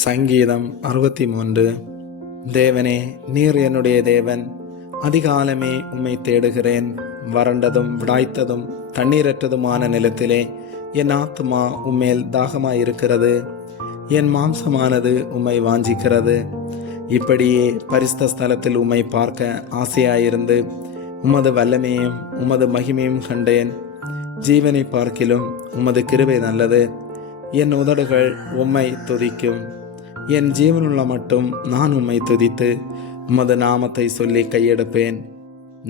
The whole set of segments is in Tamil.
சங்கீதம் 63. தேவனே, நீர் என்னுடைய தேவன். அதிகாலமே உம்மை தேடுகிறேன். வறண்டதும் விடாய்த்ததும் தண்ணீரற்றதுமான நிலத்திலே என் ஆத்துமா உம்மேல் தாகமாயிருக்கிறது. என் மாம்சமானது உம்மை வாஞ்சிக்கிறது. இப்படியே பரிசுத்த ஸ்தலத்தில் உம்மை பார்க்க ஆசையாயிருந்து உமது வல்லமையும் உமது மகிமையும் கண்டேன். ஜீவனை பார்க்கிலும் உமது கிருபை நல்லது. என் உதடுகள் உம்மை துதிக்கும். என் ஜீவனுள்ள மட்டும் நான் உம்மை துதித்து உமது நாமத்தை சொல்லி கையெடுப்பேன்.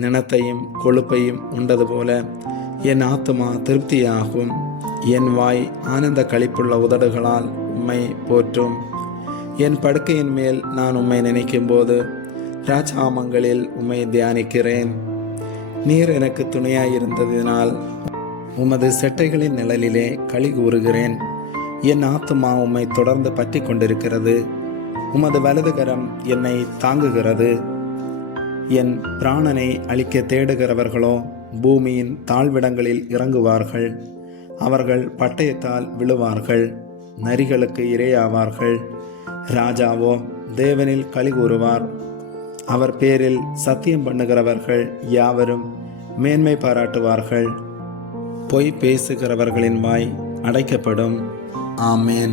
நினத்தையும் கொழுப்பையும் உண்டது போல என் ஆத்துமா திருப்தியாகும். என் வாய் ஆனந்த களிப்புள்ள உதடுகளால் உம்மை போற்றும். என் படுக்கையின் மேல் நான் உம்மை நினைக்கும் போது ராஜாமங்களில் உம்மை தியானிக்கிறேன். நீர் எனக்கு துணையாயிருந்ததினால் உமது செட்டைகளின் நிழலிலே களி கூறுகிறேன். என் ஆத்துமா உம்மை தொடர்ந்து பற்றி கொண்டிருக்கிறது. உமது வலதுகரம் என்னை தாங்குகிறது. என் பிராணனை அழிக்க தேடுகிறவர்களோ பூமியின் தாழ்விடங்களில் இறங்குவார்கள். அவர்கள் பட்டயத்தால் விழுவார்கள், நரிகளுக்கு இரையாவார்கள். ராஜாவோ தேவனில் களி கூறுவார். அவர் பேரில் சத்தியம் பண்ணுகிறவர்கள் யாவரும் மேன்மை பாராட்டுவார்கள். பொய் பேசுகிறவர்களின் வாய் அடைக்கப்படும். ஆமேன்.